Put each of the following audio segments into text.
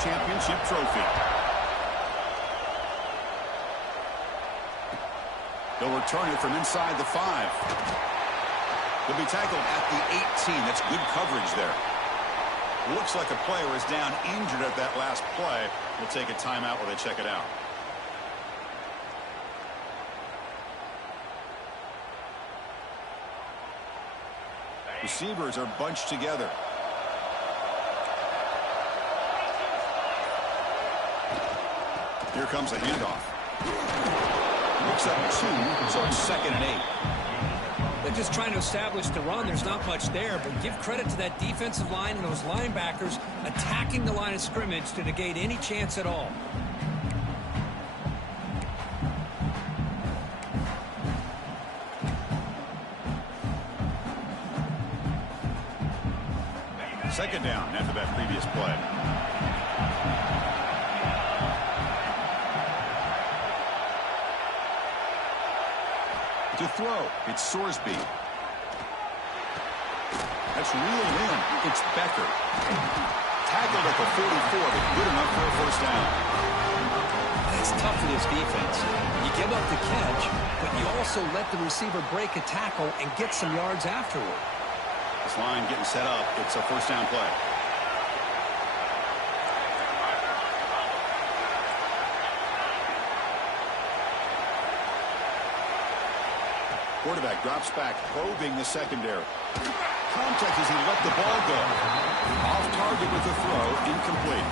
championship trophy. They'll return it from inside the 5. He'll be tackled at the 18. That's good coverage there. Looks like a player is down injured at that last play. We'll take a timeout while they check it out. Receivers are bunched together. Here comes a handoff. Looks up 2, so it's 2nd and 8. They're just trying to establish the run. There's not much there, but give credit to that defensive line and those linebackers attacking the line of scrimmage to negate any chance at all. Second down after that previous play. To throw, it's Sorsby. That's reeled in. It's Becker. Tackled at the 44, but good enough for a first down. That's tough for this defense. You give up the catch, but you also let the receiver break a tackle and get some yards afterward. This line getting set up. It's a first down play. Quarterback drops back, probing the secondary. Contact as he let the ball go. Off target with the throw, incomplete.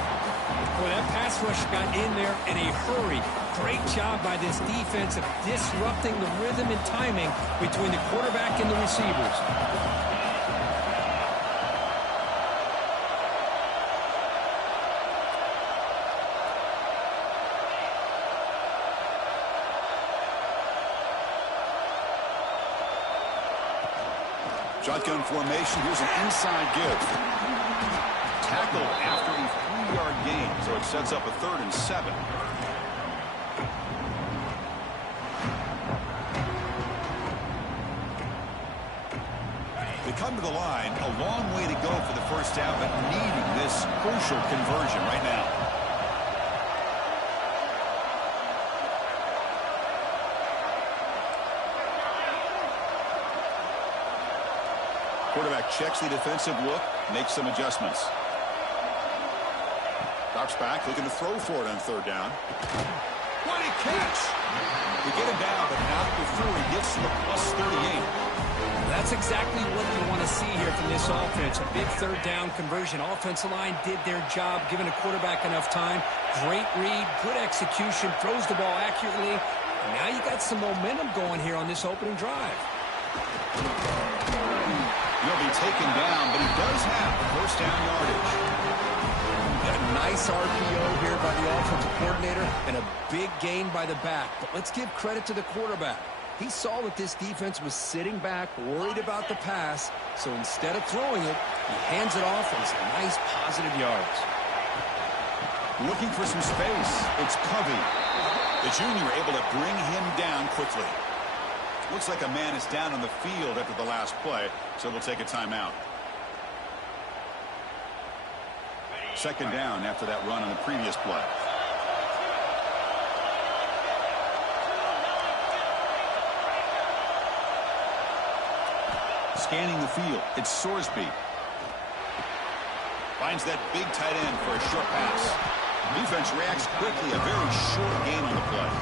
Boy, that pass rush got in there in a hurry. Great job by this defense of disrupting the rhythm and timing between the quarterback and the receivers. Shotgun formation. Here's an inside give. Tackled after a 3-yard gain, so it sets up a 3rd and 7. They come to the line. A long way to go for the first down, but needing this crucial conversion right now. Quarterback checks the defensive look, makes some adjustments. Drops back, looking to throw for it on 3rd down. What a catch! They get him down, but not before he gets to the +38. That's exactly what you want to see here from this offense. A big 3rd down conversion. Offensive line did their job, giving the quarterback enough time. Great read, good execution, throws the ball accurately. And now you got some momentum going here on this opening drive. He'll be taken down, but he does have first down yardage. A nice RPO here by the offensive coordinator and a big gain by the back. But let's give credit to the quarterback. He saw that this defense was sitting back, worried about the pass. So instead of throwing it, he hands it off and some nice positive yards. Looking for some space. It's Covey. The junior able to bring him down quickly. Looks like a man is down on the field after the last play, so we'll take a timeout. Second down after that run on the previous play. Scanning the field, it's Sorsby. Finds that big tight end for a short pass. Defense reacts quickly, a very short gain on the play.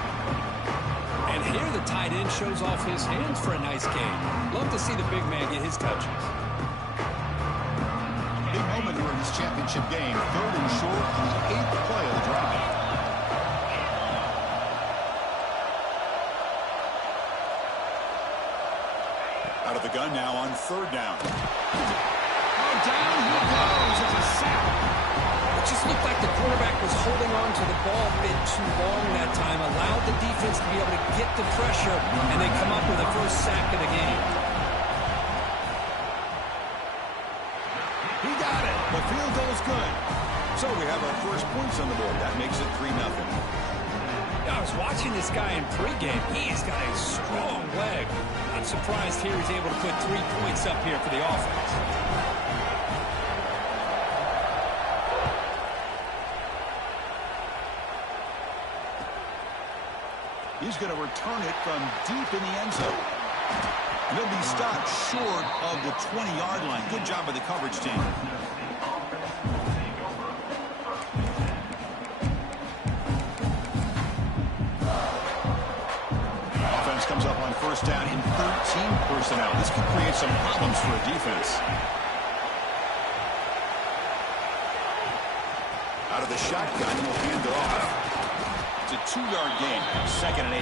And here the tight end shows off his hands for a nice gain. Love to see the big man get his touches. Big moment here in this championship game. 3rd and short on the 8th play of the drive. Out of the gun now on 3rd down. Oh, down he goes. It's a sack. It just looked like the quarterback was holding on to the ball a bit too long that time, allowed the defense to be able to get the pressure, and they come up with the first sack of the game. He got it. The field goal is good. So we have our first points on the board. That makes it 3-0. I was watching this guy in pregame. He's got a strong leg. I'm surprised here he's able to put 3 points up here for the offense. He's going to return it from deep in the end zone. And he'll be stopped short of the 20-yard line. Good job by the coverage team. Offense comes up on first down in 13 personnel. This could create some problems for a defense. Out of the shotgun, he'll hand it off. It's a 2-yard gain, 2nd and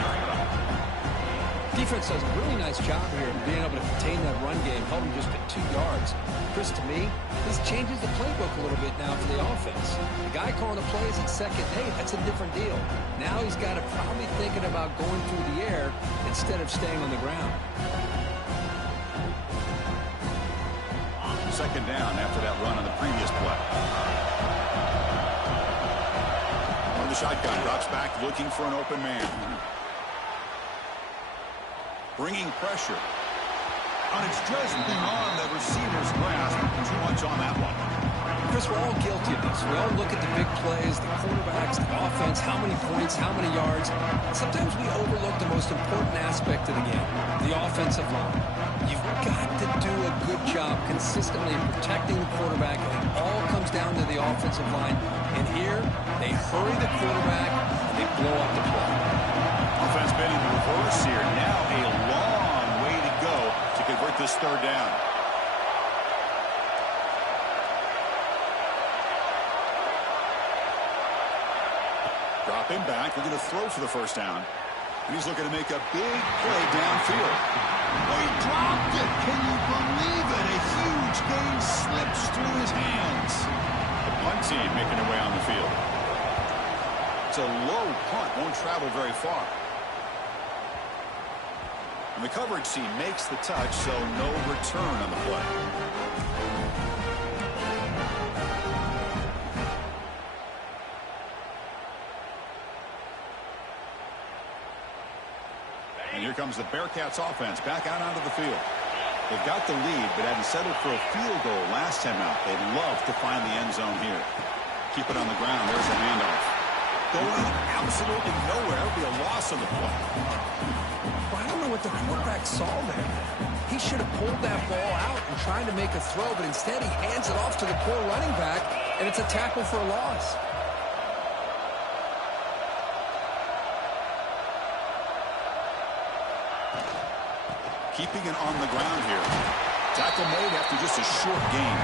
8. Defense does a really nice job here of being able to contain that run game, held him just at 2 yards. Chris, to me, this changes the playbook a little bit now for the offense. The guy calling the plays at 2nd and 8, that's a different deal. Now he's got to probably thinking about going through the air instead of staying on the ground. 2nd down after that run on the previous play. The shotgun drops back looking for an open man. Bringing pressure. And it's just beyond the receiver's grasp. Too much on that one. Chris, we're all guilty of this. We all look at the big plays, the quarterbacks, the offense, how many points, how many yards. Sometimes we overlook the most important aspect of the game, the offensive line. You've got to do a good job consistently protecting the quarterback, and it all comes down to the offensive line. And here, they hurry the quarterback, and they blow up the play. Offense been in reverse here. Now a long way to go to convert this 3rd down. Drop him back. We're going to throw for the 1st down. And he's looking to make a big play downfield. Oh, he dropped it. Can you believe it? A huge gain slips through his hands. The punt team making their way on the field. It's a low punt. Won't travel very far. And the coverage team makes the touch, so no return on the play. And here comes the Bearcats offense back out onto the field. They've got the lead, but hadn't settled for a field goal last time out. They'd love to find the end zone here. Keep it on the ground. There's a handoff. Going absolutely nowhere. It'll be a loss on the play. Well, I don't know what the quarterback saw there. He should have pulled that ball out and tried to make a throw, but instead he hands it off to the poor running back, and it's a tackle for a loss. Keeping it on the ground here. Tackle made after just a short gain.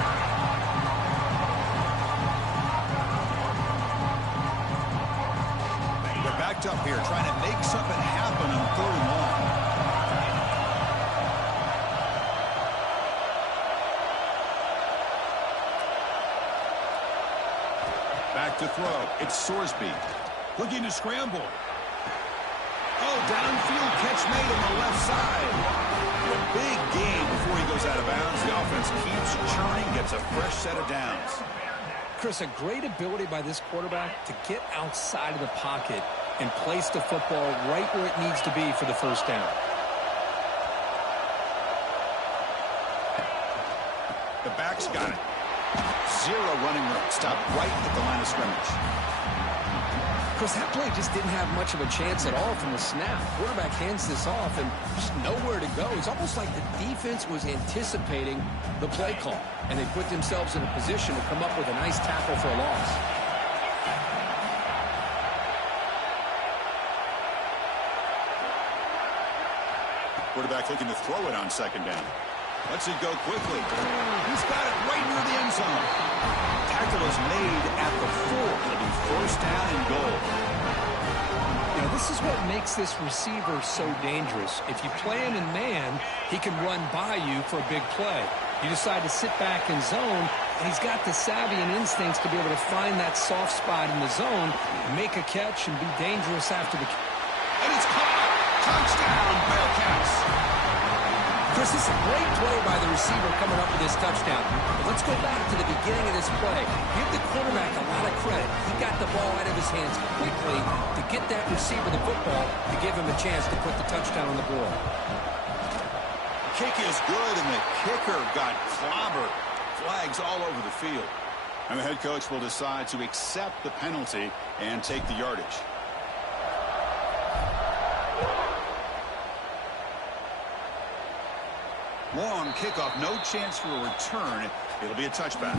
They're backed up here, trying to make something happen on 3rd and long. Back to throw. It's Sorsby. Looking to scramble. Oh, downfield catch made on the left side. A big gain before he goes out of bounds. The offense keeps churning, gets a fresh set of downs. Chris, a great ability by this quarterback to get outside of the pocket and place the football right where it needs to be for the 1st down. The back's got it. 0 running room. Stopped right at the line of scrimmage. Chris, that play just didn't have much of a chance at all from the snap. Quarterback hands this off and just nowhere to go. It's almost like the defense was anticipating the play call, and they put themselves in a position to come up with a nice tackle for a loss. Quarterback looking to throw it on 2nd down. Lets it go quickly. He's got it right near the end zone. Tackle is made at the 4. It'll be 1st down and goal. You know, this is what makes this receiver so dangerous. If you play him in man, he can run by you for a big play. You decide to sit back in zone, and he's got the savvy and instincts to be able to find that soft spot in the zone, make a catch, and be dangerous after the... And it's caught! Touchdown, Bearcats! Chris, this is a great play by the receiver coming up with this touchdown. But let's go back to the beginning of this play. Give the quarterback a lot of credit. He got the ball out of his hands quickly to get that receiver the football to give him a chance to put the touchdown on the board. Kick is good, and the kicker got clobbered. Flags all over the field. And the head coach will decide to accept the penalty and take the yardage. Long kickoff, no chance for a return. It'll be a touchback.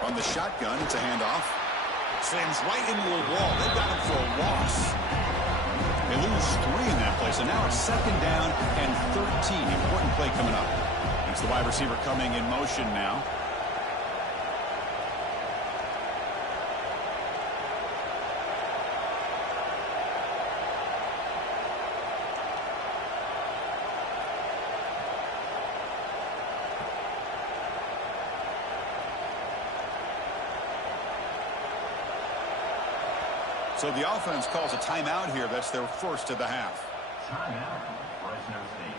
From the shotgun, it's a handoff. Slams right into a wall. They've got him for a loss. They lose 3 in that play, so now it's 2nd down and 13. Important play coming up. It's the wide receiver coming in motion now. So the offense calls a timeout here. That's their first of the half. Timeout, Fresno State.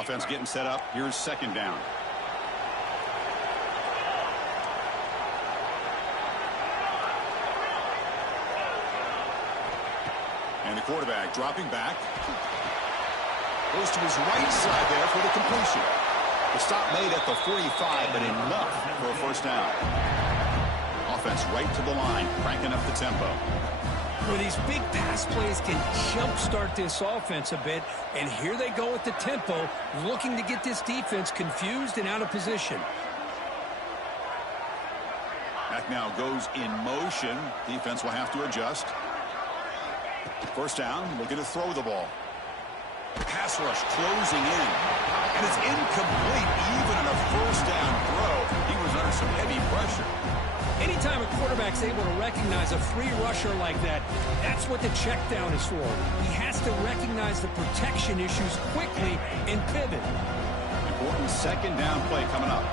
Offense getting set up. Here's 2nd down. And the quarterback dropping back. Goes to his right side there for the completion. The stop made at the 45, but enough for a first down. Offense right to the line, cranking up the tempo. Well, these big pass plays can jumpstart this offense a bit, and here they go with the tempo, looking to get this defense confused and out of position. Back now goes in motion. Defense will have to adjust. First down, looking to throw the ball. Pass rush closing in. And it's incomplete even on a first down throw. He was under some heavy pressure. Anytime a quarterback's able to recognize a free rusher like that, that's what the check down is for. He has to recognize the protection issues quickly and pivot. Important 2nd down play coming up.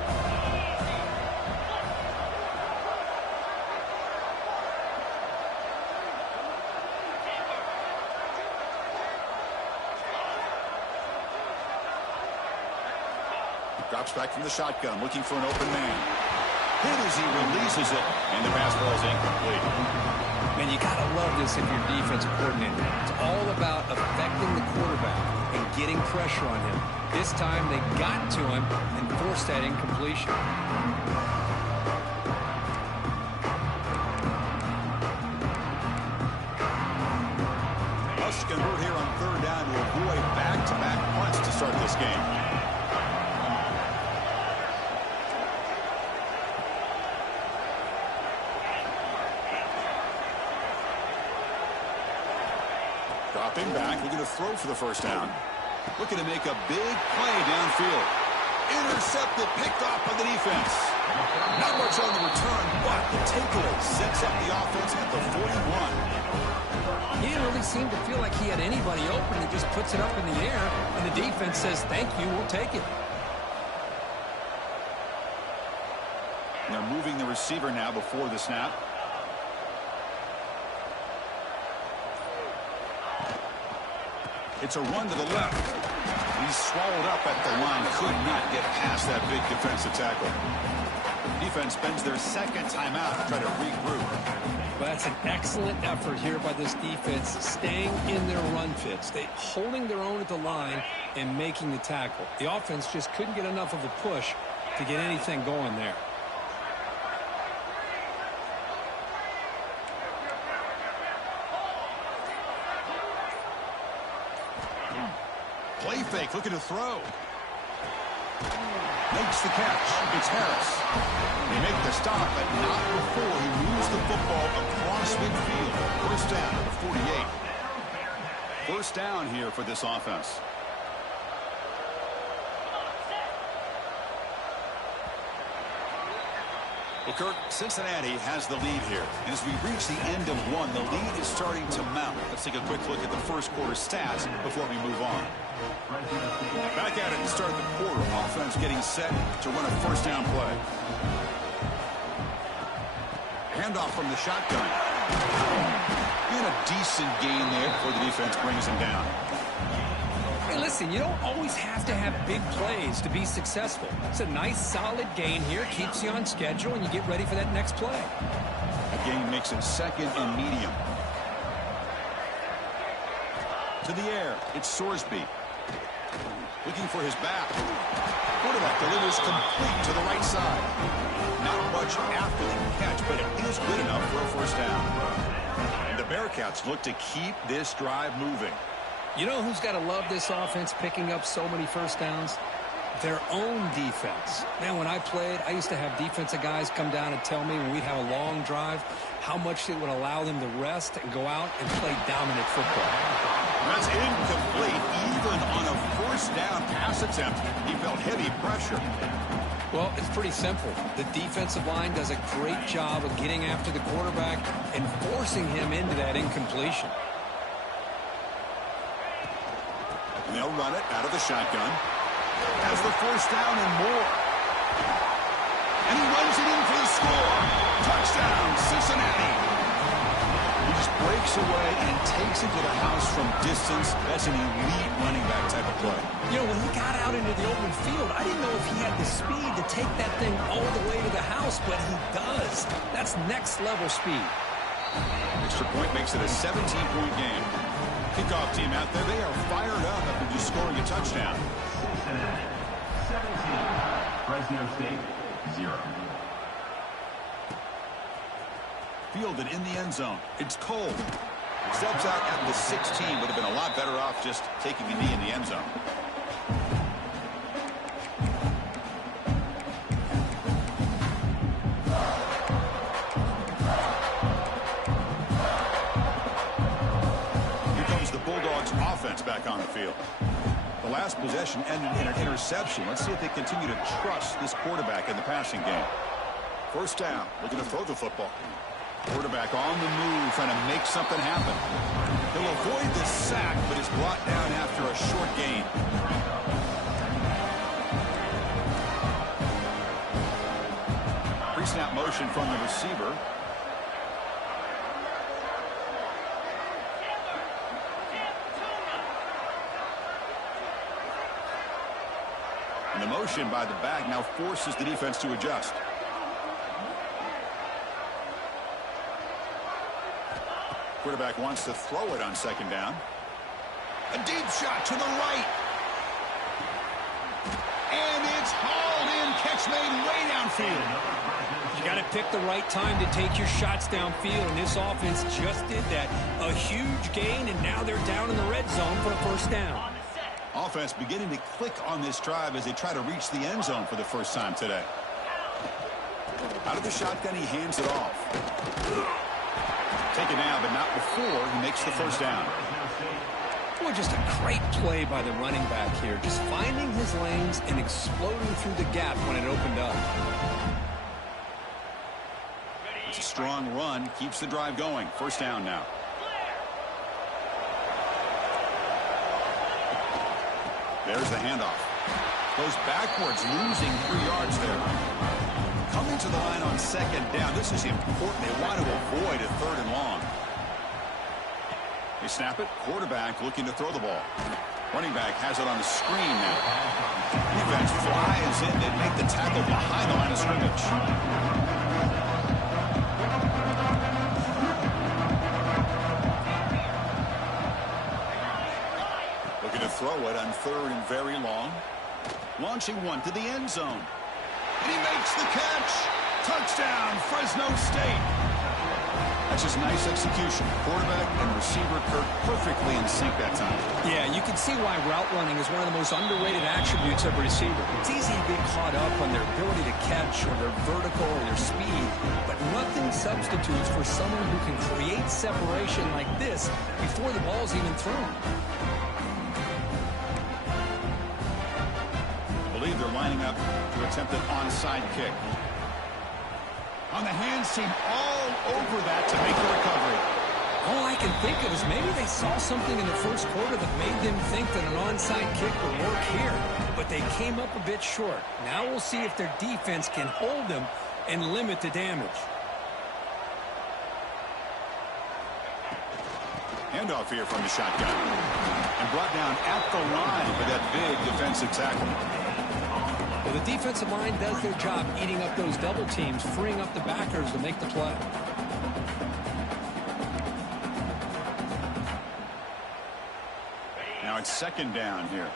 Drops back from the shotgun, looking for an open man. Hit as he releases it, and the pass ball is incomplete. Man, you got to love this if you're a defensive coordinator. It's all about affecting the quarterback and getting pressure on him. This time they got to him and forced that incompletion. Must convert here on 3rd down to avoid back-to-back punts to start this game. Dropping back, looking to throw for the first down. Looking to make a big play downfield. Intercepted, picked off by the defense. Not much on the return, but the takeaway sets up the offense at the 41. He didn't really seem to feel like he had anybody open. He just puts it up in the air, and the defense says, thank you, we'll take it. They're moving the receiver now before the snap. It's a run to the left. He's swallowed up at the line. Could not get past that big defensive tackle. Defense spends their 2nd timeout to try to regroup. Well, that's an excellent effort here by this defense, staying in their run fits. They holding their own at the line and making the tackle. The offense just couldn't get enough of a push to get anything going there. Play fake, looking to throw. Makes the catch. It's Harris. They make the stop, but not before he moves the football across midfield. First down at the 48. First down here for this offense. Well, Kirk, Cincinnati has the lead here. And as we reach the end of one, the lead is starting to mount. Let's take a quick look at the first quarter stats before we move on. Back at it to start the quarter. Offense getting set to run a first down play. Handoff from the shotgun. And a decent gain there before the defense brings him down. Hey, listen, you don't always have to have big plays to be successful. It's a nice, solid gain here. Keeps you on schedule, and you get ready for that next play. A gain makes it second and medium. To the air, it's Sorsby. Looking for his back. Quarterback delivers complete to the right side. Not much after the catch, but it is good enough for a first down. The Bearcats look to keep this drive moving. You know who's got to love this offense picking up so many first downs? Their own defense. Man, when I played, I used to have defensive guys come down and tell me when we'd have a long drive how much it would allow them to rest and go out and play dominant football. That's incomplete. Even on a first down pass attempt, he felt heavy pressure. Well, it's pretty simple. The defensive line does a great job of getting after the quarterback and forcing him into that incompletion. And they'll run it out of the shotgun. Has the first down and more. And he runs it in for the score. Touchdown, Cincinnati. He just breaks away and takes it to the house from distance. That's an elite running back type of play. You know, when he got out into the open field, I didn't know if he had the speed to take that thing all the way to the house, but he does. That's next-level speed. Extra point makes it a 17-point game. Kickoff team out there, they are fired up after just scoring a touchdown. Cincinnati, 17. Fresno State, 0. Fielded in the end zone. It's Cole. Steps out at the 16. Would have been a lot better off just taking a knee in the end zone. Here comes the Bulldogs offense back on the field. The last possession ended in an interception. Let's see if they continue to trust this quarterback in the passing game. First down. Looking to throw the football. Quarterback on the move, trying to make something happen. He'll avoid the sack, but is brought down after a short gain. Pre-snap motion from the receiver. And the motion by the back now forces the defense to adjust. Quarterback wants to throw it on second down. A deep shot to the right. And it's hauled in. Catch made way downfield. You got to pick the right time to take your shots downfield, and this offense just did that. A huge gain, and now they're down in the red zone for a first down. Offense beginning to click on this drive as they try to reach the end zone for the first time today. Out of the shotgun, he hands it off. Taken now, but not before he makes the first down. Boy, just a great play by the running back here. Just finding his lanes and exploding through the gap when it opened up. It's a strong run. Keeps the drive going. First down now. There's the handoff. Goes backwards, losing 3 yards there. Coming to the line on second down. This is important. They want to avoid a third and long. They snap it. Quarterback looking to throw the ball. Running back has it on the screen now. Defense flies in. They make the tackle behind the line of scrimmage. Looking to throw it on third and very long. Launching one to the end zone. And he makes the catch. Touchdown, Fresno State. That's just nice execution. Quarterback and receiver perfectly in sync that time. Yeah, you can see why route running is one of the most underrated attributes of a receiver. It's easy to get caught up on their ability to catch or their vertical or their speed, but nothing substitutes for someone who can create separation like this before the ball's even thrown. They're lining up to attempt an onside kick. On the hands team all over that to make the recovery. All I can think of is maybe they saw something in the first quarter that made them think that an onside kick would work here, but they came up a bit short. Now we'll see if their defense can hold them and limit the damage. Handoff here from the shotgun. And brought down at the line for that big defensive tackle. Well, the defensive line does their job eating up those double teams, freeing up the backers to make the play. Now it's second down here.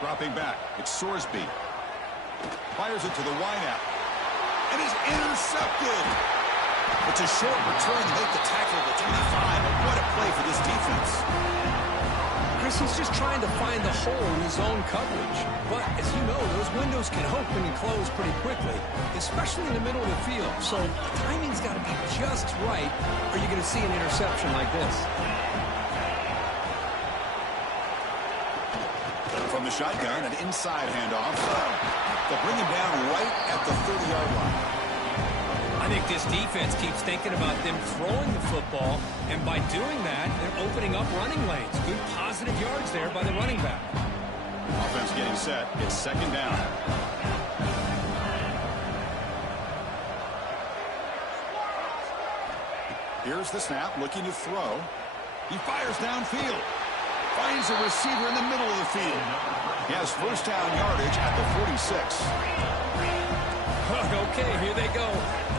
Dropping back, it's Sorsby. Fires it to the wideout. And he's intercepted. It's a short return to make the tackle at the 25. And what a play for this defense. Chris, he's just trying to find the hole in his own coverage. But, as you know, those windows can open and close pretty quickly, especially in the middle of the field. So, the timing's got to be just right, or you're going to see an interception like this. From the shotgun, an inside handoff. They'll bring him down right at the 30-yard line. I think this defense keeps thinking about them throwing the football, and by doing that, they're opening up running lanes. Good positive yards there by the running back. Offense getting set. It's second down. Here's the snap, looking to throw. He fires downfield. Finds a receiver in the middle of the field. He has first down yardage at the 46. Okay, here they go.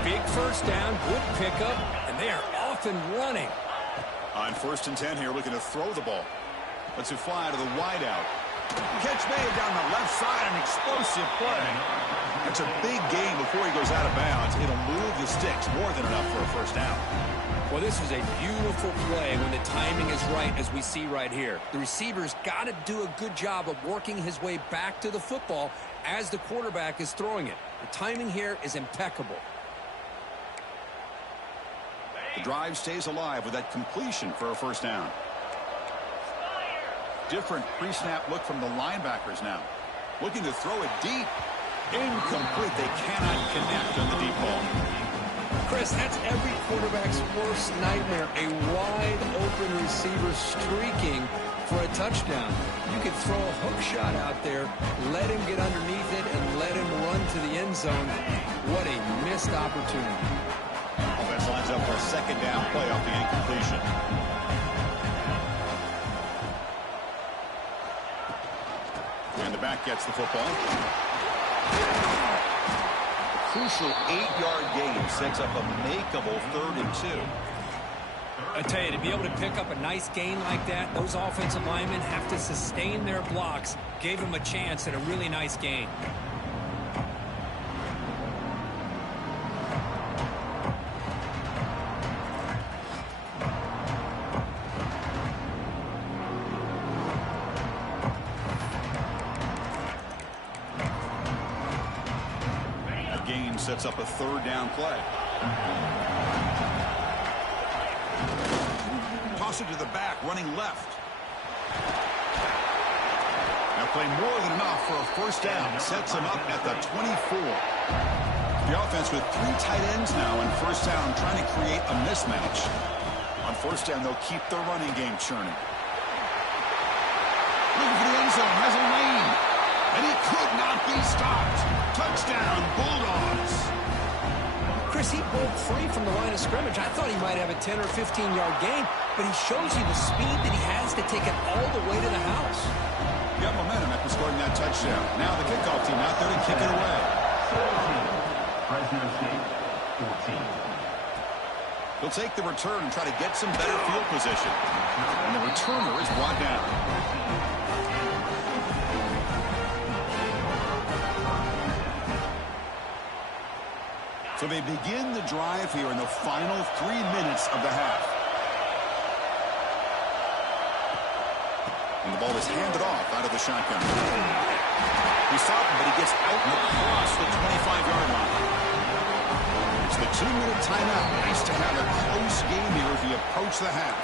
Big first down, good pickup, and they are off and running. On 1st and 10 here, looking to throw the ball. Lets it fly to the wideout. Catch made down the left side, an explosive play. That's a big gain before he goes out of bounds. It'll move the sticks, more than enough for a first down. Well, this is a beautiful play when the timing is right, as we see right here. The receiver's got to do a good job of working his way back to the football as the quarterback is throwing it. The timing here is impeccable. The drive stays alive with that completion for a first down. Different pre-snap look from the linebackers now. Looking to throw it deep. Incomplete. They cannot connect on the deep ball. Chris, that's every quarterback's worst nightmare. A wide-open receiver streaking for a touchdown. You could throw a hook shot out there, let him get underneath it, and let him run to the end zone. What a missed opportunity. Offense lines up for a second down play off the incompletion. And the back gets the football. Crucial 8-yard gain sets up a makeable 3rd and 2. I tell you, to be able to pick up a nice gain like that, those offensive linemen have to sustain their blocks. Gave them a chance at a really nice gain. Sets up a 3rd down play. Toss it to the back, running left. Now play more than enough for a first down. Sets him up at the 24. The offense with 3 tight ends now in first down, trying to create a mismatch. On first down, they'll keep their running game churning. Looking for the end zone, has a lane. And he could not be stopped. Touchdown, Bulldogs. Chris, he broke free from the line of scrimmage. I thought he might have a 10 or 15-yard gain, but he shows you the speed that he has to take it all the way to the house. Got momentum after scoring that touchdown. Now the kickoff team out there to kick it away. Fresno State, 14. He'll take the return and try to get some better field position. And the returner is brought down. So they begin the drive here in the final 3 minutes of the half. And the ball is handed off out of the shotgun. He stopped him, but he gets out and across the 25-yard line. It's the 2-minute timeout. Nice to have a close game here as we approach the half.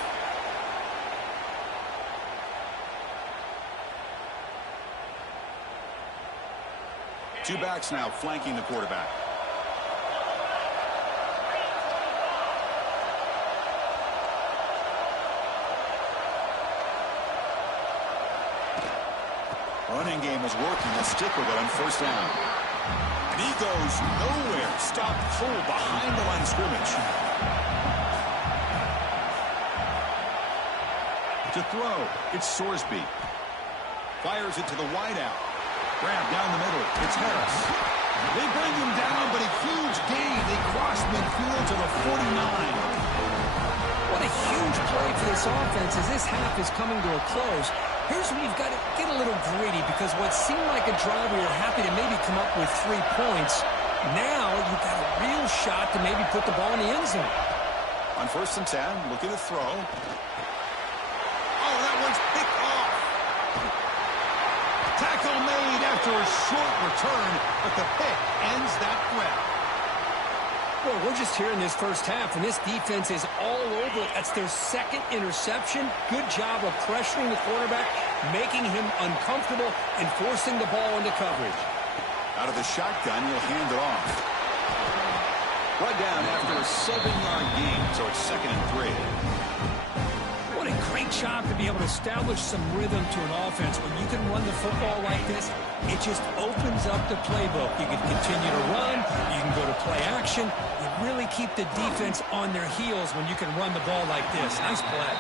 Two backs now flanking the quarterback. Running game is working. They'll stick with it on first down. And he goes nowhere. Stopped full behind the line of scrimmage. To throw, it's Sorsby. Fires it to the wideout. Grab down the middle. It's Harris. They bring him down, but a huge gain. They cross midfield to the 49. What a huge play for this offense as this half is coming to a close. Here's where you've got to get a little greedy because what seemed like a drive where you're happy to maybe come up with 3 points, now you've got a real shot to maybe put the ball in the end zone. On 1st and 10, looking to throw. Oh, that one's picked off. Tackle made after a short return, but the pick ends that threat. Well, we're just here in this first half, and this defense is all over it. That's their 2nd interception. Good job of pressuring the quarterback, making him uncomfortable, and forcing the ball into coverage. Out of the shotgun, he'll hand it off. Brought down after a 7-yard gain, so it's 2nd and 3. What a great job to be able to establish some rhythm to an offense. When you can run the football like this, it just opens up the playbook. You can continue to run. You can go to play action. You really keep the defense on their heels when you can run the ball like this. Nice play.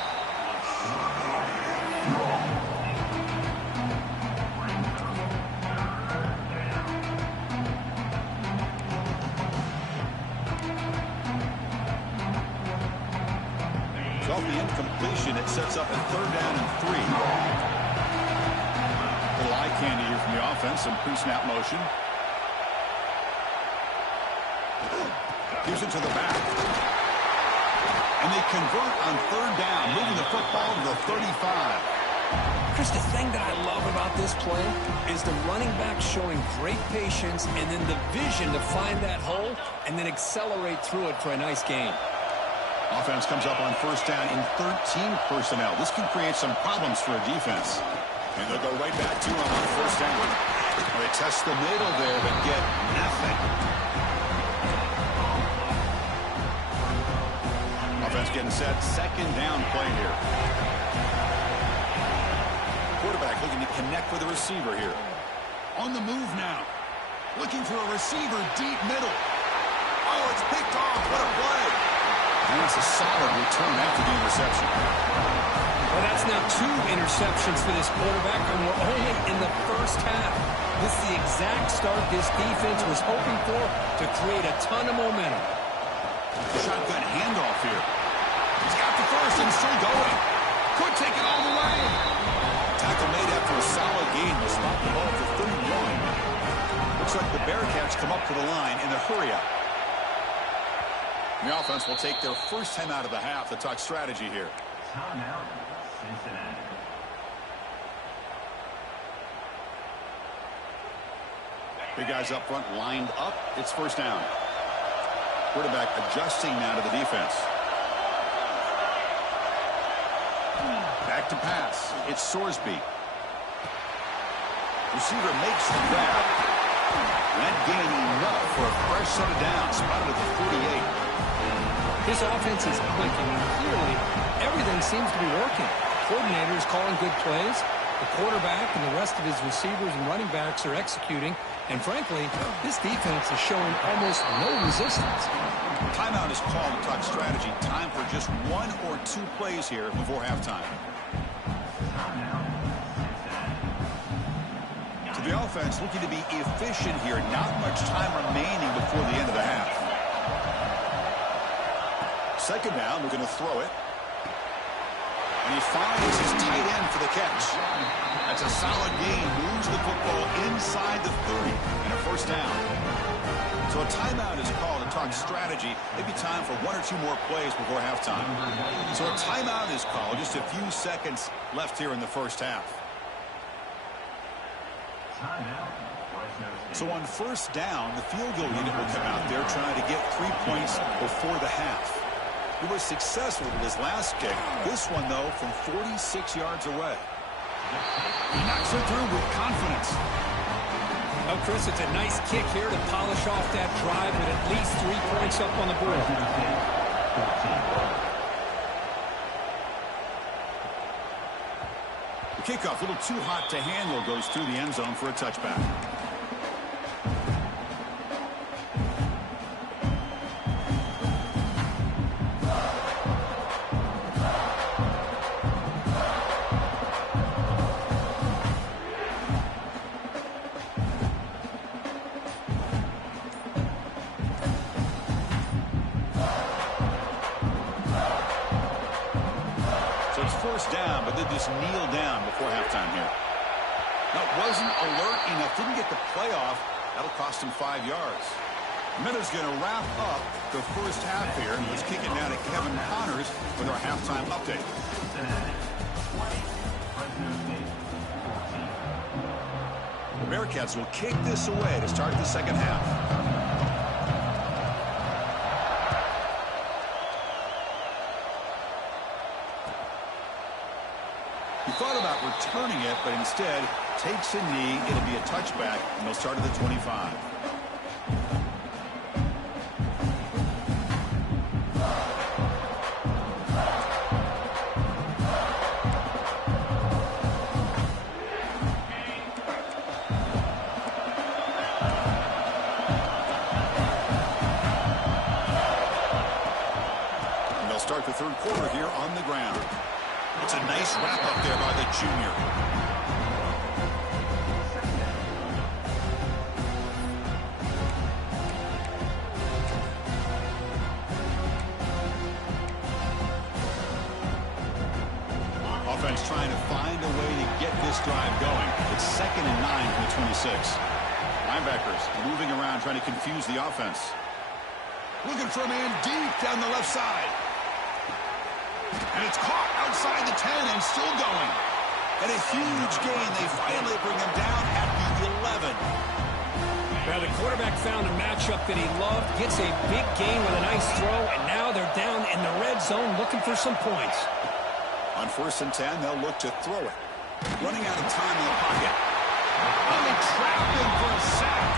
Off the incompletion, it sets up a 3rd down and 3. Little eye candy here from the offense, some pre-snap motion. Gives it to the back. And they convert on 3rd down, moving the football to the 35. Chris, the thing that I love about this play is the running back showing great patience and then the vision to find that hole and then accelerate through it for a nice gain. Offense comes up on 1st down in 13 personnel. This can create some problems for a defense. And they'll go right back to him on 1st down. Well, they test the middle there, but get nothing. Offense getting set. 2nd down play here. Quarterback looking to connect with a receiver here. On the move now. Looking for a receiver deep middle. Oh, it's picked off. What a play. And it's a solid return after the interception. Well, that's now 2 interceptions for this quarterback, and we're only in the first half. This is the exact start this defense was hoping for to create a ton of momentum. Shotgun handoff here. He's got the first and still going. Could take it all the way. Tackle made after a solid gain. Will stop the ball for 31. Looks like the Bearcats come up to the line in a hurry-up. The offense will take their first time out of the half to talk strategy here. Timeout, Cincinnati. Big guys up front lined up. It's 1st down. Quarterback adjusting now to the defense. Back to pass. It's Sorsby. Receiver makes the grab. That gain enough for a fresh set of downs. Spotted at the 48. This offense is clicking, and clearly everything seems to be working. The coordinator is calling good plays. The quarterback and the rest of his receivers and running backs are executing. And frankly, this defense is showing almost no resistance. Timeout is called to talk strategy. Time for just 1 or 2 plays here before halftime. To the offense, looking to be efficient here. Not much time remaining before the end of the half. 2nd down, we're going to throw it. And he finds his tight end for the catch. That's a solid gain. Moves the football inside the 30 and a 1st down. So a timeout is called to talk strategy. Maybe time for 1 or 2 more plays before halftime. So a timeout is called. Just a few seconds left here in the first half. So on 1st down, the field goal unit will come out there trying to get 3 points before the half. He was successful with his last kick. This one, though, from 46 yards away. He knocks it through with confidence. Oh, Chris, it's a nice kick here to polish off that drive with at least 3 points up on the board. The kickoff, a little too hot to handle, goes through the end zone for a touchback. first down, but they just kneel down before halftime here. Now, wasn't alert enough, didn't get the play off. That'll cost him 5 yards. Minuta's going to wrap up the first half here. Let's kick it down to Kevin Connors with our halftime update. The Bearcats will kick this away to start the second half. He thought about returning it, but instead takes a knee. It'll be a touchback, and they'll start at the 25. And they'll start the third quarter here on the ground. It's a nice wrap up there by the junior. Offense trying to find a way to get this drive going. It's 2nd and 9 from the 26. Linebackers moving around trying to confuse the offense. Looking for a man deep down the left side. And it's caught outside the 10 and still going. And a huge gain. They finally bring him down at the 11. Now the quarterback found a matchup that he loved, gets a big gain with a nice throw, and now they're down in the red zone looking for some points. On 1st and 10, they'll look to throw it. Running out of time in the pocket. And they trap him for a sack.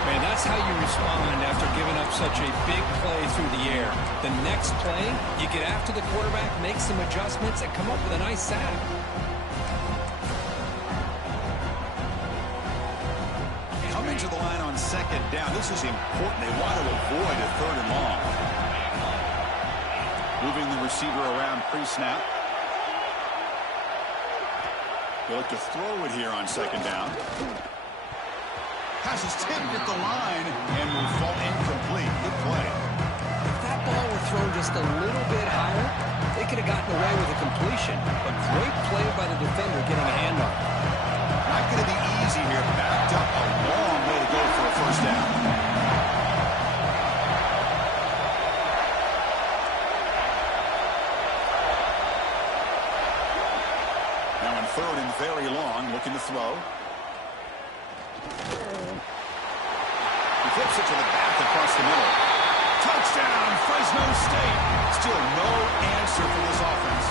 Man, that's how you respond after giving up such a big play through the air. The next play, you get after the quarterback, make some adjustments, and come up with a nice sack. Coming to the line on 2nd down. This is important. They want to avoid a 3rd and long. Moving the receiver around pre-snap. They look to throw it here on 2nd down. Pass is tipped at the line and will fall incomplete. Good play. If that ball were thrown just a little bit higher, they could have gotten away with a completion. A great play by the defender getting a hand on it. Not going to be easy here. Backed up a long way to go for a first down. Now in 3rd and very long, looking to throw. He flips it to the back across the middle. Touchdown, Fresno State. Still no answer for this offense.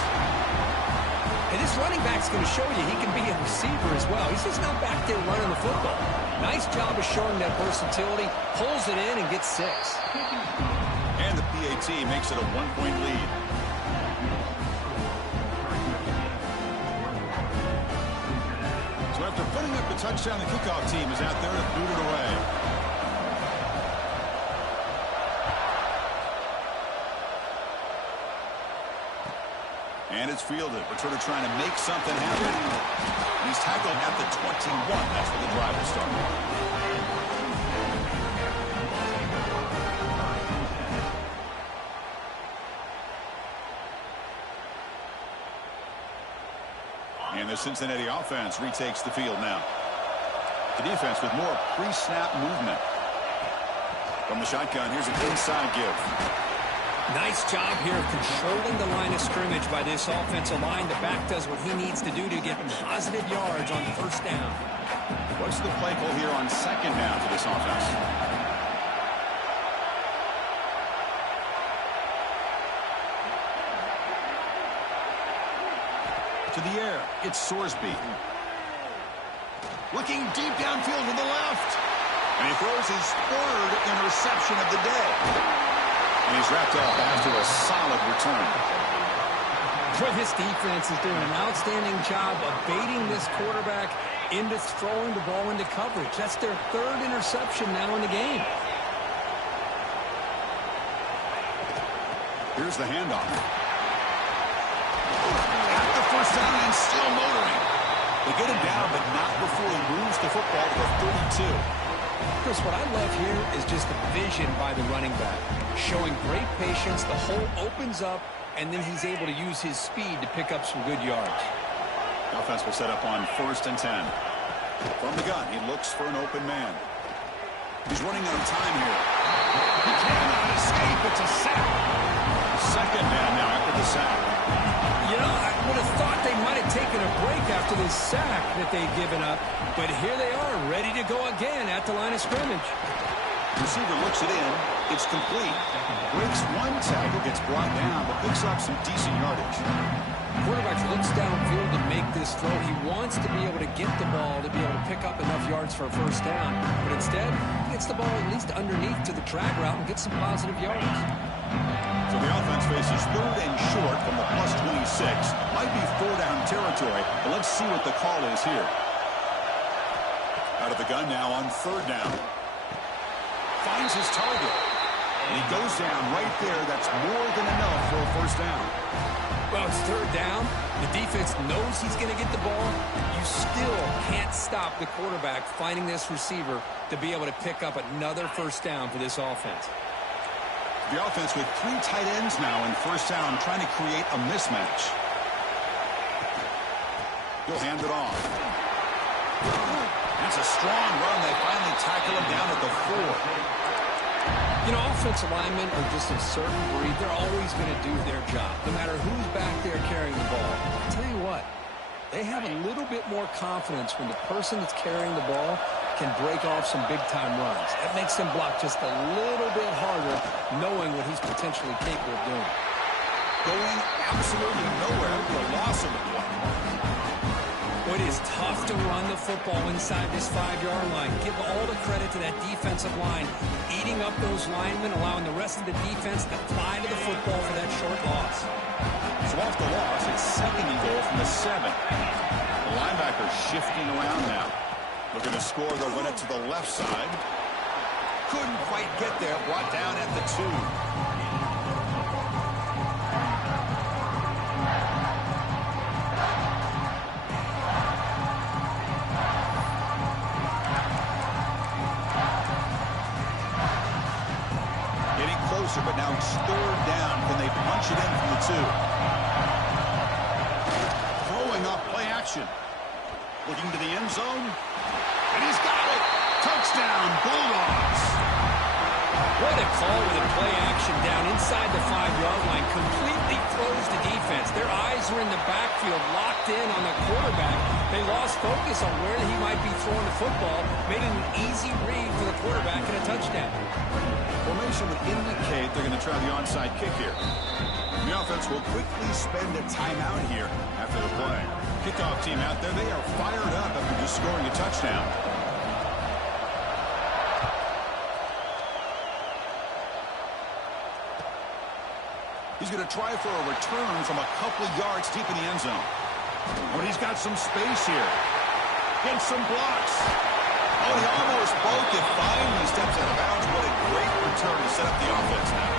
And this running back's going to show you he can be a receiver as well. He's just not back there running the football. Nice job of showing that versatility. Pulls it in and gets 6. And the PAT makes it a 1-point lead. So after putting up the touchdown, the kickoff team is out there to boot it away. And it's fielded. Returner trying to make something happen. He's tackled at the 21. That's where the drive will start. And the Cincinnati offense retakes the field now. The defense with more pre-snap movement. From the shotgun, here's an inside give. Nice job here of controlling the line of scrimmage by this offensive line. The back does what he needs to do to get positive yards on 1st down. What's the play call here on 2nd down for this offense? To the air, it's Sorsby. Looking deep downfield to the left. And he throws his 3rd interception of the day. And he's wrapped up after a solid return. Boy, this defense is doing an outstanding job of baiting this quarterback into throwing the ball into coverage. That's their 3rd interception now in the game. Here's the handoff. At the 1st down and still motoring. They get him down, but not before he moves the football to the 32. Chris, what I love here is just the vision by the running back. Showing great patience, the hole opens up, and then he's able to use his speed to pick up some good yards. The offense will set up on 1st and 10. From the gun, he looks for an open man. He's running out of time here. He cannot escape. It's a sack. Second man now after the sack. You know, I would have thought they might have taken a break after this sack that they'd given up. But here they are, ready to go again at the line of scrimmage. Receiver looks it in. It's complete. Breaks one tackle, gets brought down, but picks up some decent yardage. Quarterback looks downfield to make this throw. He wants to be able to get the ball to be able to pick up enough yards for a first down. But instead, he gets the ball at least underneath to the drag route and gets some positive yards. So the offense faces 3rd and short from the +26. Might be 4-down territory, but let's see what the call is here. Out of the gun now on 3rd down. Finds his target. And he goes down right there. That's more than enough for a first down. Well, it's 3rd down. The defense knows he's going to get the ball. You still can't stop the quarterback finding this receiver to be able to pick up another first down for this offense. The offense with 3 tight ends now in first down, trying to create a mismatch. He'll hand it off. That's a strong run. They finally tackle him down at the 4. You know, offensive linemen are just a certain breed. They're always going to do their job, no matter who's back there carrying the ball. I'll tell you what, they have a little bit more confidence when the person that's carrying the ball can break off some big-time runs. That makes them block just a little bit harder, knowing what he's potentially capable of doing. Going absolutely nowhere. That would be a loss of the block. It is tough to run the football inside this 5-yard line. Give all the credit to that defensive line, eating up those linemen, allowing the rest of the defense to fly to the football for that short loss. So off the loss, it's 2nd and goal from the 7. The linebacker shifting around now. Looking to score, they'll run it to the left side. Couldn't quite get there, brought down at the 2. But now it's 3rd down. Can they punch it in from the 2? Throwing off play action. Looking to the end zone. And he's got it. Touchdown, Bulldogs. What a call with a play action down inside the 5-yard line. Completely throws the defense. Their eyes are in the backfield, locked in on the quarterback. They lost focus on where he might be throwing the football. Made it an easy read for the quarterback and a touchdown. Formation would indicate they're going to try the onside kick here. The offense will quickly spend a timeout here after the play. Kickoff team out there, they are fired up after just scoring a touchdown. He's going to try for a return from a couple of yards deep in the end zone. But he's got some space here. Gets some blocks. Oh, he almost broke it. Finally steps out of bounds. What a great return to set up the offense now.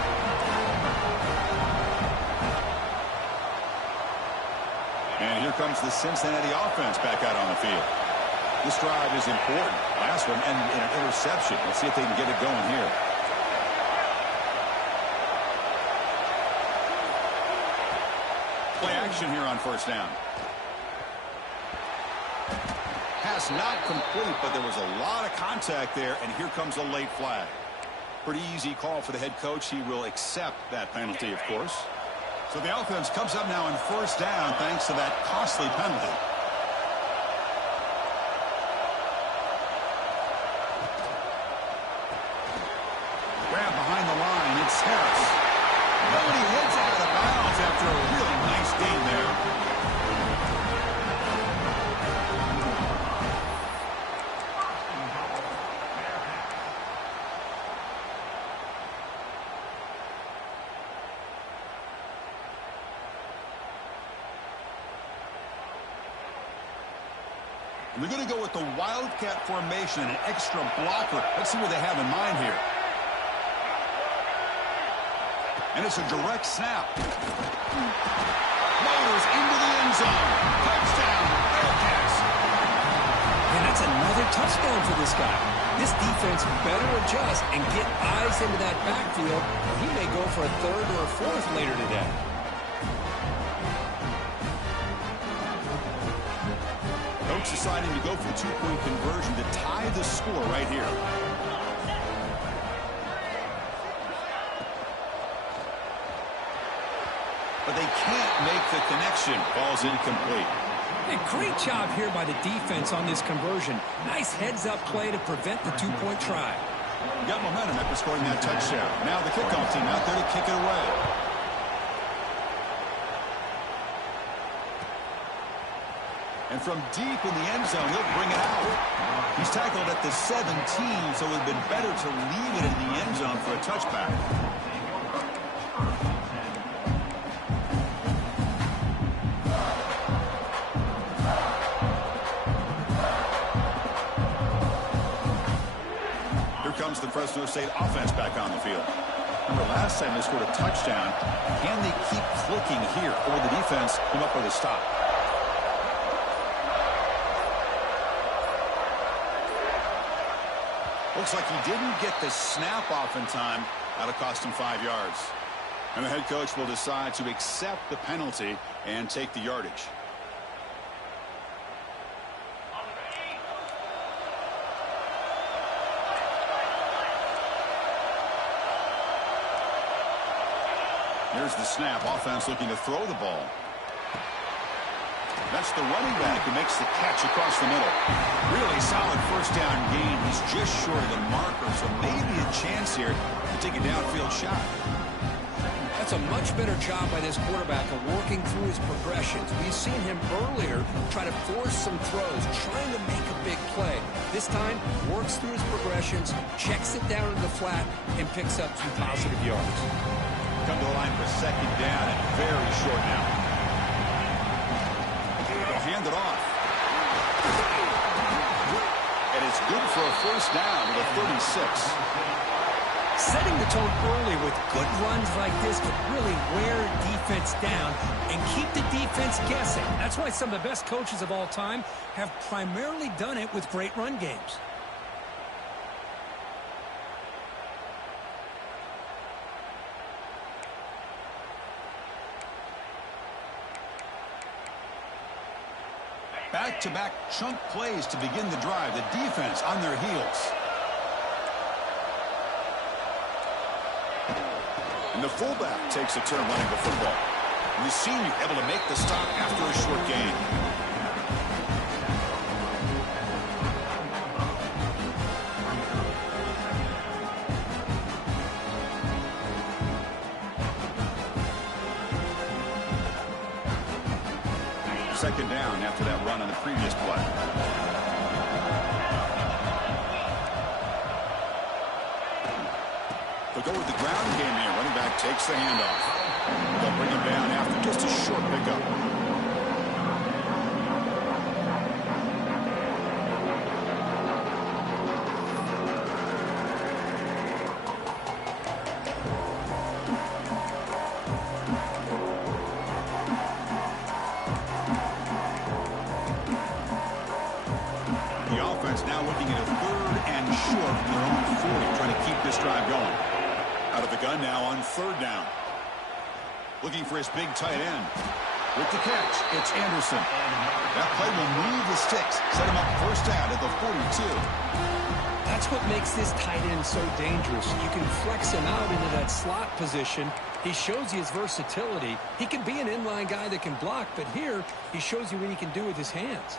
And here comes the Cincinnati offense back out on the field. This drive is important. Last one ended in an interception. Let's see if they can get it going here. Play action here on first down. Pass not complete, but there was a lot of contact there, and here comes a late flag. Pretty easy call for the head coach. He will accept that penalty, of course. So the offense comes up now on first down thanks to that costly penalty. Grab behind the line. It's Harris. Nobody hits it out of bounds after a really nice gain there. We're going to go with the Wildcat formation, an extra blocker. Let's see what they have in mind here. And it's a direct snap. Motors into the end zone. Touchdown, Bearcats. And that's another touchdown for this guy. This defense better adjust and get eyes into that backfield. He may go for a 3rd or a 4th later today. coach deciding to go for the two-point conversion to tie the score right here. But they can't make the connection. Ball's incomplete. A great job here by the defense on this conversion. Nice heads-up play to prevent the two-point try. Got momentum after scoring that touchdown. Now the kickoff team out there to kick it away. And from deep in the end zone, he'll bring it out. He's tackled at the 17, so it would have been better to leave it in the end zone for a touchback. Comes the Fresno State offense back on the field. Remember, last time they scored a touchdown. Can they keep clicking here, or will the defense come up with a stop? Looks like he didn't get the snap off in time. That'll cost him 5 yards. And the head coach will decide to accept the penalty and take the yardage. Here's the snap. Offense looking to throw the ball. That's the running back who makes the catch across the middle. Really solid first down gain. He's just short of the marker, so maybe a chance here to take a downfield shot. That's a much better job by this quarterback of working through his progressions. We've seen him earlier try to force some throws, trying to make a big play. This time, works through his progressions, checks it down in the flat, and picks up some positive yards. Come to the line for second down and very short now. They'll hand it off. And it's good for a first down to the 36. Setting the tone early with good runs like this can really wear defense down and keep the defense guessing. That's why some of the best coaches of all time have primarily done it with great run games. Back-to-back chunk plays to begin the drive. The defense on their heels. And the fullback takes a turn running the football. And the senior able to make the stop after a short gain. Second down after that run on the previous play. They'll go with the ground game here. Running back takes the handoff. They'll bring him down after just a short pickup. Now looking at a third and short from their own 40, trying to keep this drive going. Out of the gun now on third down. Looking for his big tight end. With the catch, it's Anderson. That play will move the sticks, set him up first down at the 42. That's what makes this tight end so dangerous. You can flex him out into that slot position. He shows you his versatility. He can be an inline guy that can block, but here he shows you what he can do with his hands.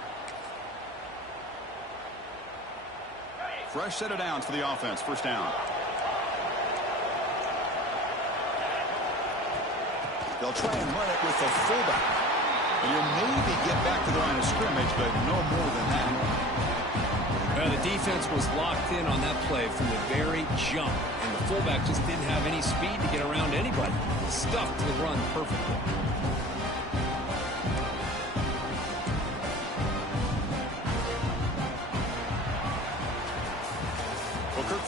Fresh set of downs for the offense. First down. They'll try and run it with the fullback. And you'll maybe get back to the line of scrimmage, but no more than that. The defense was locked in on that play from the very jump. And the fullback just didn't have any speed to get around anybody. Stuffed the run perfectly.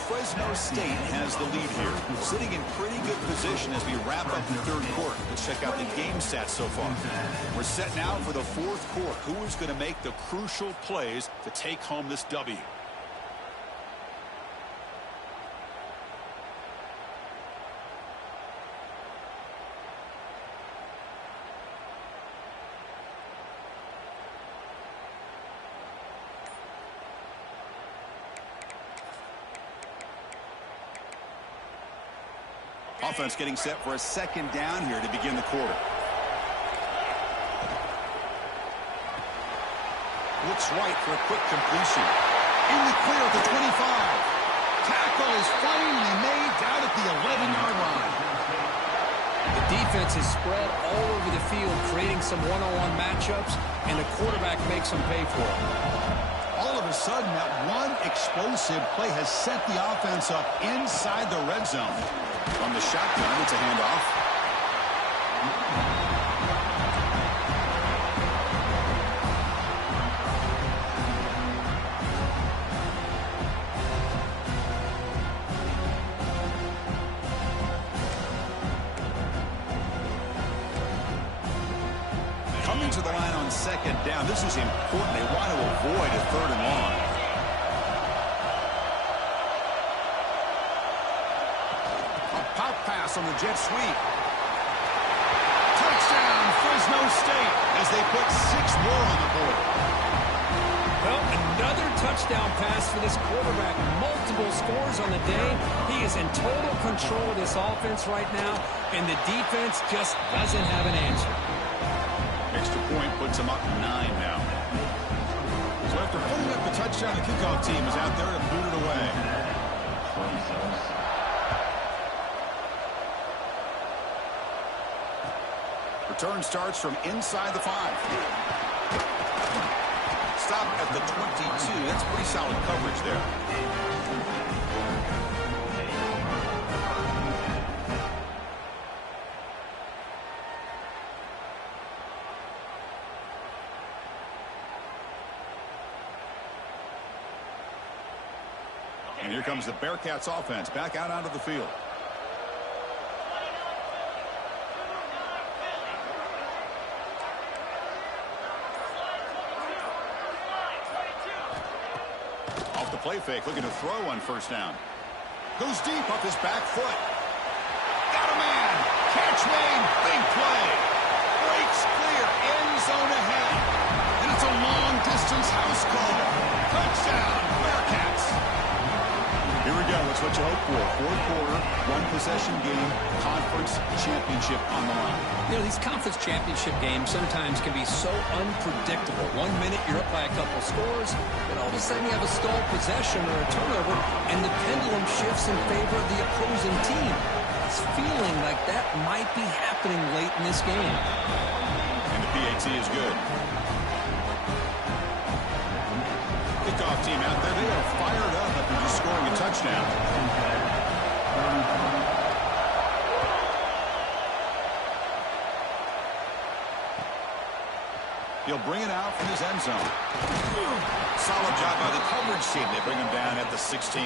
Fresno State has the lead here, sitting in pretty good position as we wrap up the third quarter. Let's check out the game stats so far. We're set now for the fourth quarter. Who is going to make the crucial plays to take home this W? Offense getting set for a second down here to begin the quarter. Looks right for a quick completion. In the clear at the 25. Tackle is finally made down at the 11-yard line. The defense is spread all over the field, creating some one-on-one matchups, and the quarterback makes them pay for it. All of a sudden, that one explosive play has set the offense up inside the red zone. From the shotgun, it's a handoff. Coming to the line on second down. This is important. They want to avoid a 3rd and long. A pop pass on the jet sweep. Touchdown, Fresno State, as they put 6 more on the board. Well, another touchdown pass for this quarterback. Multiple scores on the day. He is in total control of this offense right now, and the defense just doesn't have an answer. Extra point puts them up 9 now. So after putting up the touchdown, the kickoff team is out there to boot it away. Return starts from inside the 5. Stop at the 22. That's pretty solid coverage there. And here comes the Bearcats offense back out onto the field. Off the play fake, looking to throw on 1st down. Goes deep off his back foot. Got a man. Catch made. Big play. Breaks clear. End zone ahead. And it's a long distance house call. Touchdown, Bearcats. Here we go. It's what you hope for. 4th quarter, 1-possession game, conference championship on the line. You know, these conference championship games sometimes can be so unpredictable. 1 minute you're up by a couple scores, then all of a sudden you have a stalled possession or a turnover, and the pendulum shifts in favor of the opposing team. It's feeling like that might be happening late in this game. And the PAT is good. Kickoff team out there, they are fired up after just scoring a touchdown. He'll bring it out from his end zone. Solid job by the coverage team. They bring him down at the 16.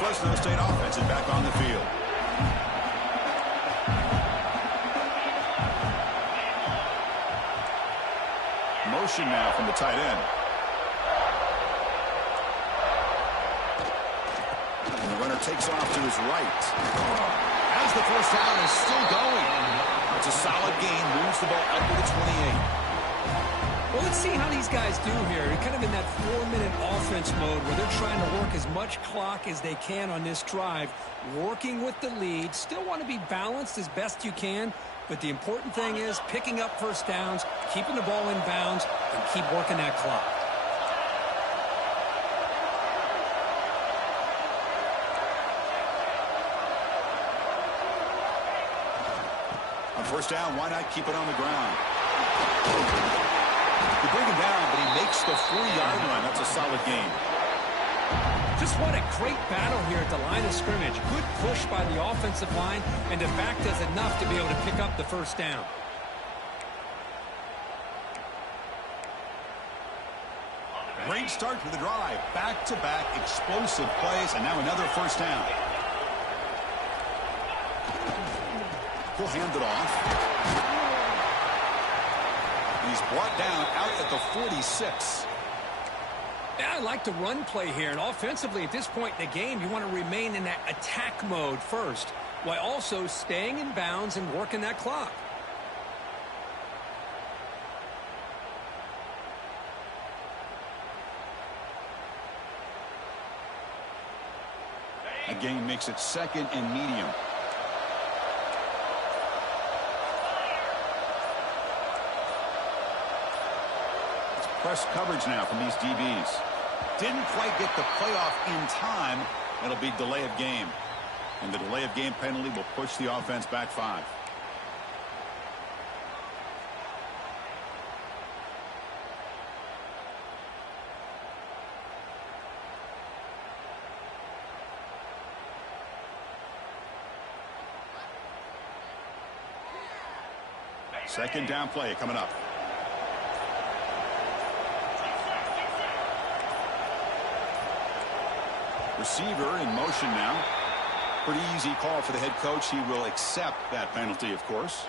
Fresno State offense is back on the field. Motion now from the tight end. And the runner takes off to his right. As the 1st down is still going. It's a solid gain. Moves the ball up to the 28. Well, let's see how these guys do here. They're kind of in that 4-minute offense mode where they're trying to work as much clock as they can on this drive, working with the lead. Still want to be balanced as best you can, but the important thing is picking up 1st downs, keeping the ball in bounds, and keep working that clock. On 1st down, why not keep it on the ground? They bring him down, but he makes the 4-yard line. That's a solid game. Just what a great battle here at the line of scrimmage. Good push by the offensive line, and the back does enough to be able to pick up the 1st down. Great start to the drive. Back-to-back explosive plays, and now another 1st down. He'll hand it off. He's brought down out at the 46. Yeah, I like the run play here, and offensively at this point in the game, you want to remain in that attack mode first, while also staying in bounds and working that clock. A gain makes it 2nd and medium. It's press coverage now from these DBs. Didn't quite get the playoff in time. It'll be delay of game. And the delay of game penalty will push the offense back 5. Second down play coming up. Receiver in motion now. Pretty easy call for the head coach. He will accept that penalty, of course.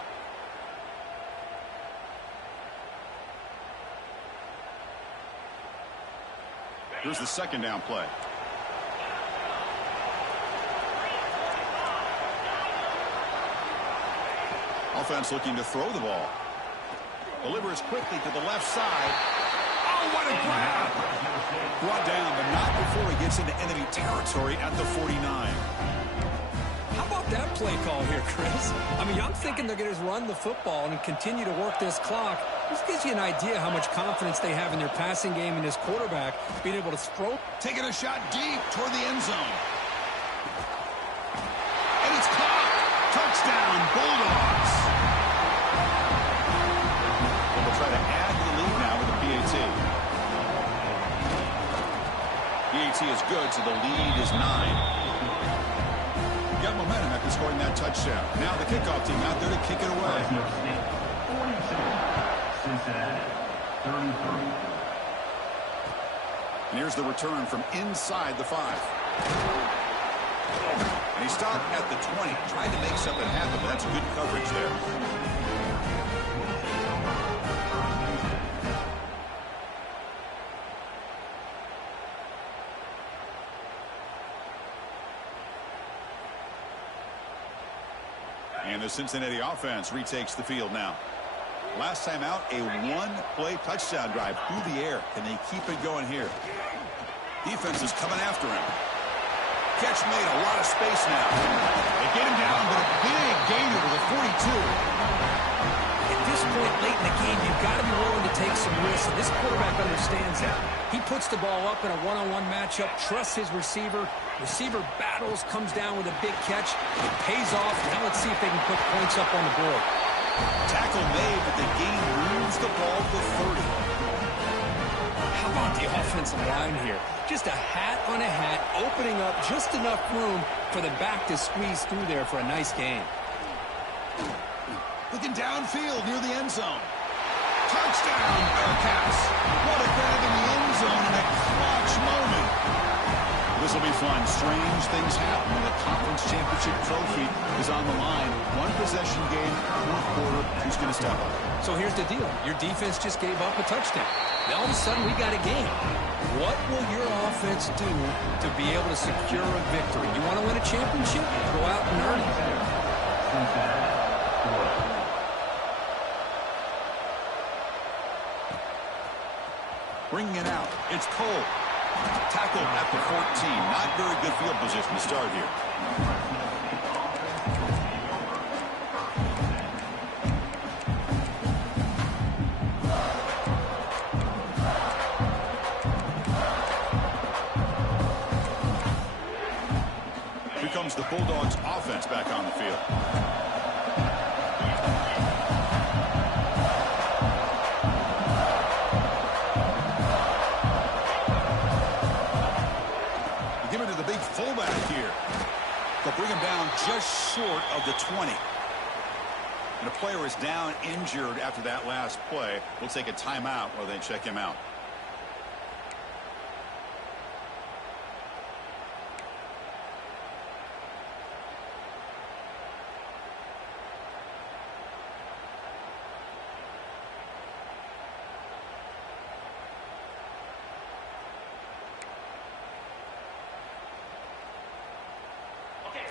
Here's the second down play. Offense looking to throw the ball. Delivers quickly to the left side. Oh, what a grab! Brought down, but not before he gets into enemy territory at the 49. How about that play call here, Chris? I mean, I'm thinking they're going to just run the football and continue to work this clock. This gives you an idea how much confidence they have in their passing game and this quarterback being able to throw. Taking a shot deep toward the end zone. And it's caught. Touchdown, Bulldogs. They'll try to add to the lead now with a PAT. PAT is good, so the lead is 9. Got momentum after scoring that touchdown. Now the kickoff team out there to kick it away. Fresno State 42, Cincinnati 33. And here's the return from inside the 5. And he stopped at the 20, trying to make something happen, but that's good coverage there. And the Cincinnati offense retakes the field now. Last time out, a one-play touchdown drive through the air. Can they keep it going here? Defense is coming after him. Catch made, a lot of space now. They get him down, but a big gainer to the 42. At this point late in the game, you've got to be willing to take some risks, and this quarterback understands that. He puts the ball up in a one-on-one matchup, trusts his receiver. Receiver battles, comes down with a big catch. It pays off. Now let's see if they can put points up on the board. Tackle made, but the game moves the ball to 30. How about the offensive line here? Just a hat on a hat, opening up just enough room for the back to squeeze through there for a nice gain. Looking downfield near the end zone. Touchdown, Bearcats. What a grab in the end zone in a clutch moment. This will be fun. Strange things happen when the conference championship trophy is on the line. One possession game, fourth quarter. Who's going to step up? So here's the deal. Your defense just gave up a touchdown. Now all of a sudden we got a game. What will your offense do to be able to secure a victory? You want to win a championship? Go out and earn it. Bringing it out. It's Cole. Tackled at the 14. Not very good field position to start here. Here comes the Bulldogs offense back on the field. Fullback here. They'll bring him down just short of the 20. And a player is down injured after that last play. We'll take a timeout while they check him out.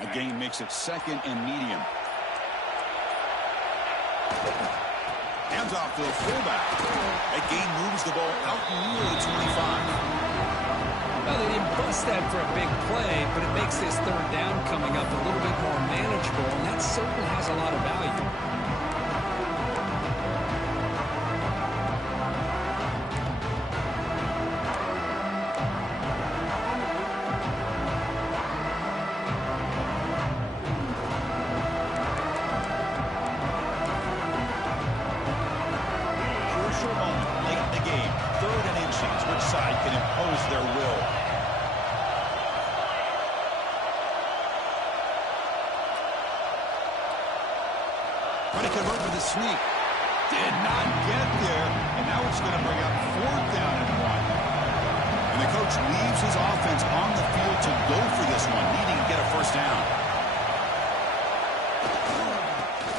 A gain makes it 2nd and medium. Hands off to the fullback. That gain moves the ball out near the 25. Well, they didn't bust that for a big play, but it makes this third down coming up a little bit more manageable, and that certainly has a lot of value. Crucial moment late in the game. 3rd and inches. Which side can impose their will? Trying to convert with a sneak. Did not get there. And now it's going to bring up 4th down and 1. And the coach leaves his offense on the field to go for this one, needing to get a first down.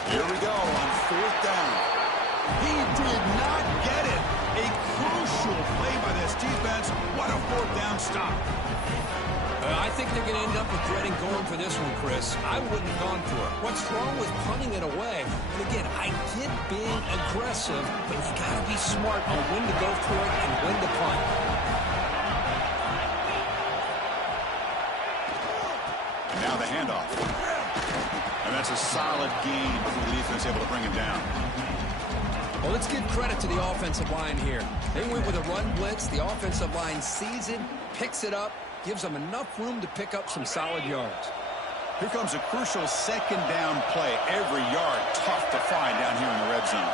Here we go on 4th down. He did not get it. A crucial play by this defense. What a 4th down stop. I think they're going to end up regretting going for this one, Chris. I wouldn't have gone for it. What's wrong with punting it away? And again, I get being aggressive, but you got to be smart on when to go for it and when to punt. And now the handoff. And that's a solid gain before the defense able to bring him down. Well, let's give credit to the offensive line here. They went with a run blitz. The offensive line sees it, picks it up, gives them enough room to pick up some solid yards. Here comes a crucial 2nd down play. Every yard tough to find down here in the red zone.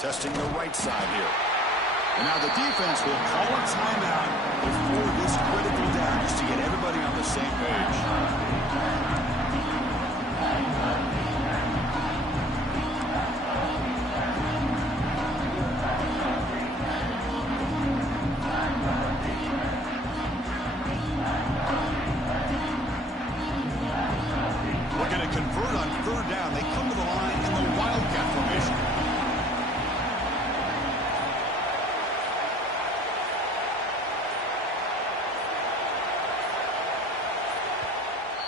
Testing the right side here. And now the defense will call a timeout before this critical down just to get everybody on the same page. We're going to convert on 3rd down. They come to the line in the Wildcat formation.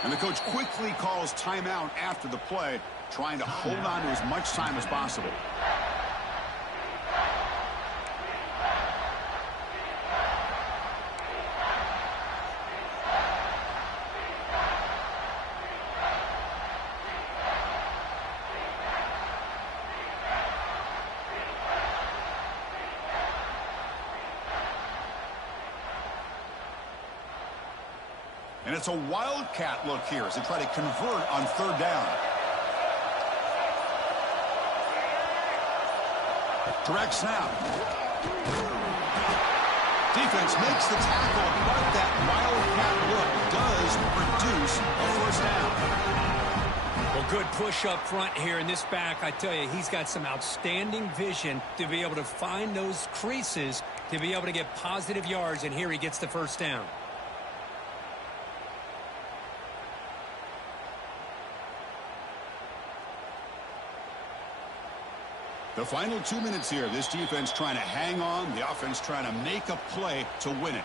And the coach quickly calls timeout after the play, trying to hold on to as much time as possible. And it's a wildcat look here as they try to convert on 3rd down. Direct snap. Defense makes the tackle, but that wildcat look does produce a 1st down. Well, good push up front here in this back. I tell you, he's got some outstanding vision to be able to find those creases, to be able to get positive yards, and here he gets the 1st down. The final 2 minutes here. This defense trying to hang on. The offense trying to make a play to win it.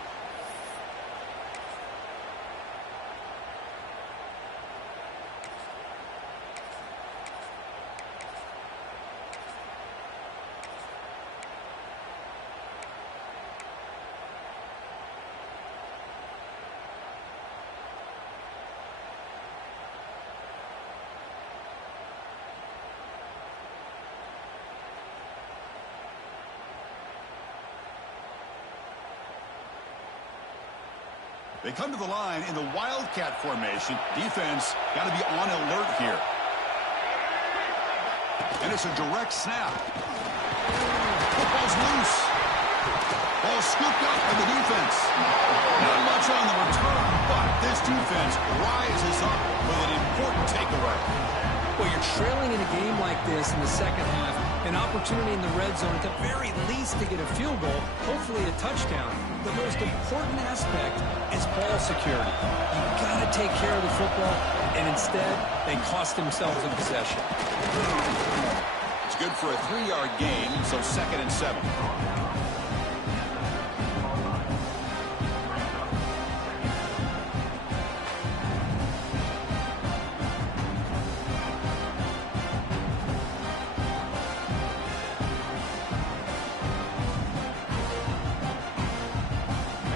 They come to the line in the wildcat formation. Defense got to be on alert here. And it's a direct snap. Football's loose. Ball scooped up by the defense. Not much on the return, but this defense rises up with an important takeaway. Well, you're trailing in a game like this in the second half. An opportunity in the red zone at the very least to get a field goal, hopefully a touchdown. The most important aspect is ball security. You've got to take care of the football and instead they cost themselves a possession. It's good for a 3-yard gain, so 2nd and 7.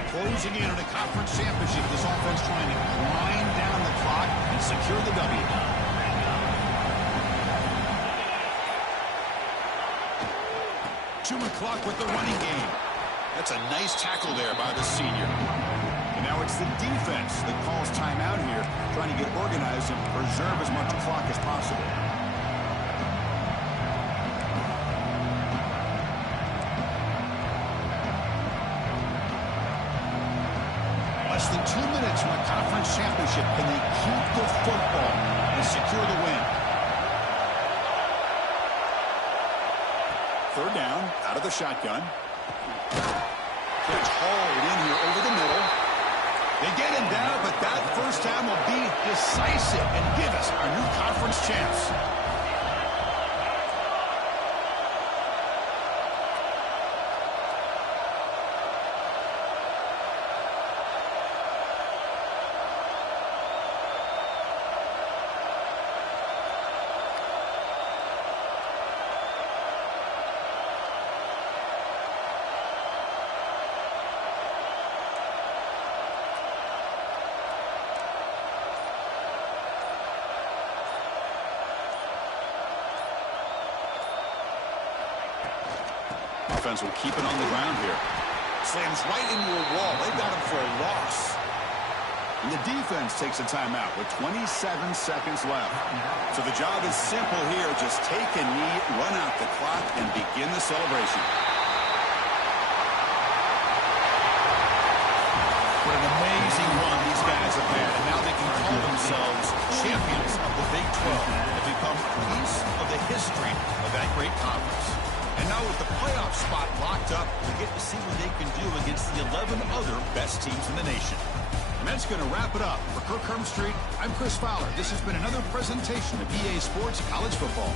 Closing in on a conference championship, this offense trying to grind down the clock and secure the W. Clock with the running game. That's a nice tackle there by the senior. And now it's the defense that calls timeout here, trying to get organized and preserve as much clock as possible. Less than 2 minutes from a conference championship. Can they keep the football and secure the win? 3rd down, out of the shotgun. Catch hauled in here over the middle. They get him down, but that first down will be decisive and give us our new conference champs. Offense will keep it on the ground here. Slams right into a wall. They've got him for a loss. And the defense takes a timeout with 27 seconds left. So the job is simple here. Just take a knee, run out the clock, and begin the celebration. What an amazing run these guys have had. And now they can call themselves champions of the Big 12 and become a piece of the history of that great conference. And now with the playoff spot locked up, we get to see what they can do against the 11 other best teams in the nation. And that's going to wrap it up. For Kirk Hermstreet, I'm Chris Fowler. This has been another presentation of EA Sports College Football.